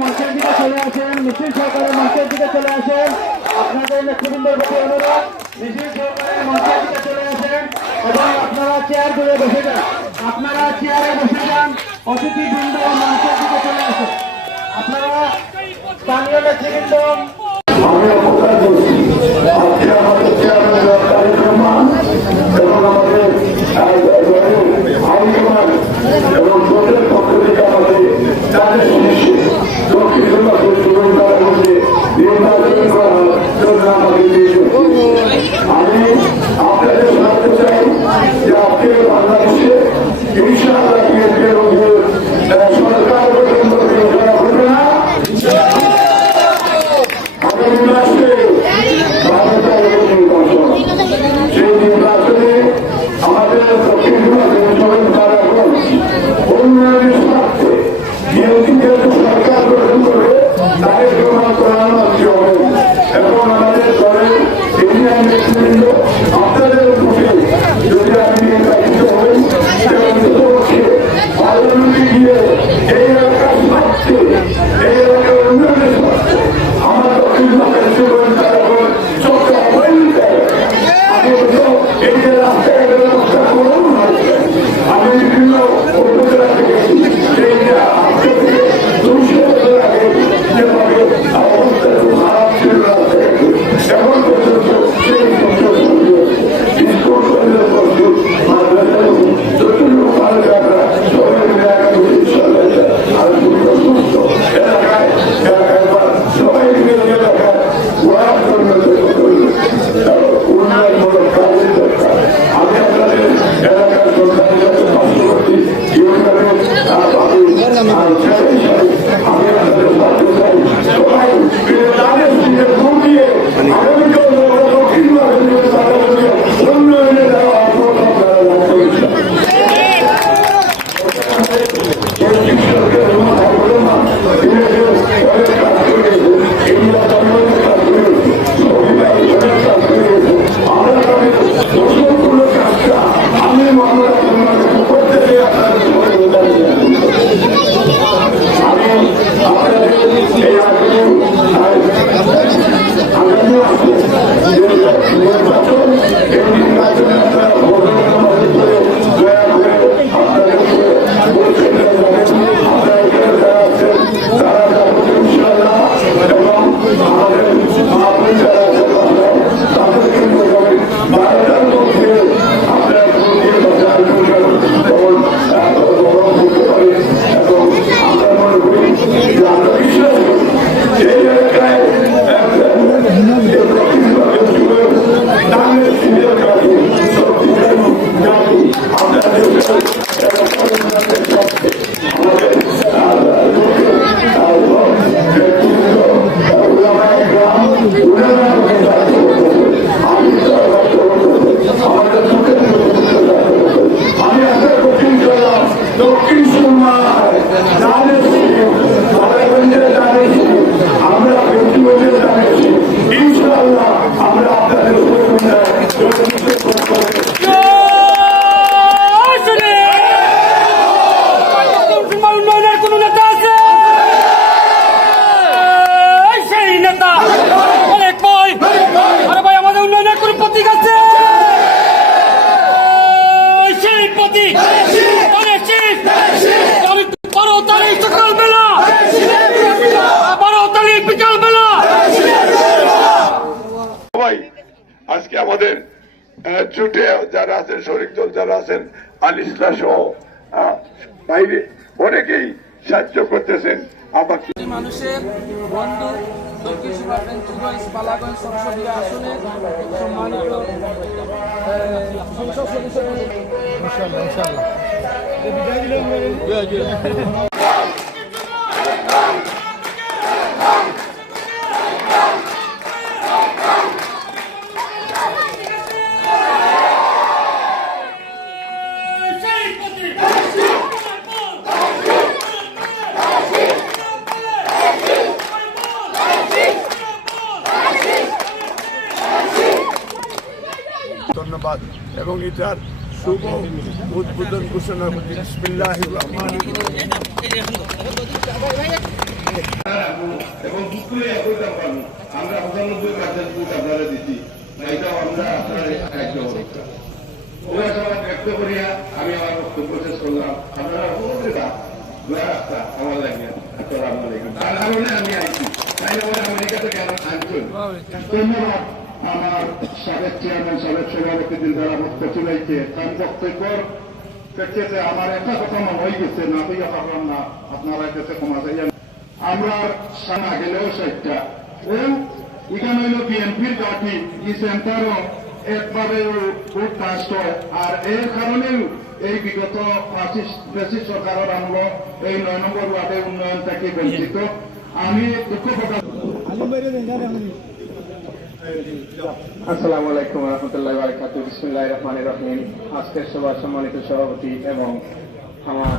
মঞ্চের দিকে চলে আসেন, মিছিল সহকারে মঞ্চের দিকে চলে আসেন। আপনাদের নেতৃবৃন্দের প্রতি অনুরোধ, মিছিল সহকারে মঞ্চের দিকে চলে আসেন এবং আপনারা চেয়ার ধরে বসে যান। আপনারা চেয়ারে বসে যান, অতিথিবৃন্দ মঞ্চের দিকে চলে আসেন। আপনারা স্থানীয় নেতৃবৃন্দ আজকে আমাদের জুটে যারা আছেন, শরিক দল যারা আছেন, আলিসলা সহ বাইরে অনেকেই সাহায্য করতেছেন। আমাকে মানুষের বন্ধু দক্ষিণ সীমান্তের চুরাইশ পালাগঞ্জ সংসদীয় আসনে সম্মানিত সংসদ সদস্য ধন্যবাদ এবং এটার শুভ উদ্বোধন ঘোষণা করছি। বিসমিল্লাহির রহমানির রহিম। এবং দুপুরে একই দাম পাবো আমরা 95 কার্ডের বুক আপনারা দিচ্ছি এটাও আমরা আপনার সাহায্য করবো ওরা সবাই ব্যক্ত করিয়া আমি আমার বক্তব্য শেষ করলাম আপনারা রাস্তা আমার লাগে আসসালামু আলাইকুম তার কারণে আমি আইছি তাই বলে আমেরিকা থেকে আমার আনছেন ধন্যবাদ আমার সাবেক চেয়ারম্যান সাবেক সভাপতি দিলদার মুক্ত চুলাইতে তার বক্তব্যর প্রেক্ষিতে আমার একটা কথা মনে হয়ে গেছে না হইয়া পারলাম না আপনারা কাছে ক্ষমা চাইয়া আমরা সামনে গেলেও সাইটটা ও এখানে হইল বিএনপির পার্টি এই সেন্টারও একবারে ভোট কাস্ট হয় আর এর কারণেও এই বিগত ফ্যাসিস্ট সরকারের আমল এই 9 নম্বর ওয়ার্ডের উন্নয়ন থেকে বঞ্চিত আমি দুঃখ প্রকাশ আসসালামু আলাইকুম রহমতুল্লাহ বারাকাতুহু বিসমিল্লাহির রহমানির রহিম। আজকের সভার সম্মানিত সভাপতি এবং আমার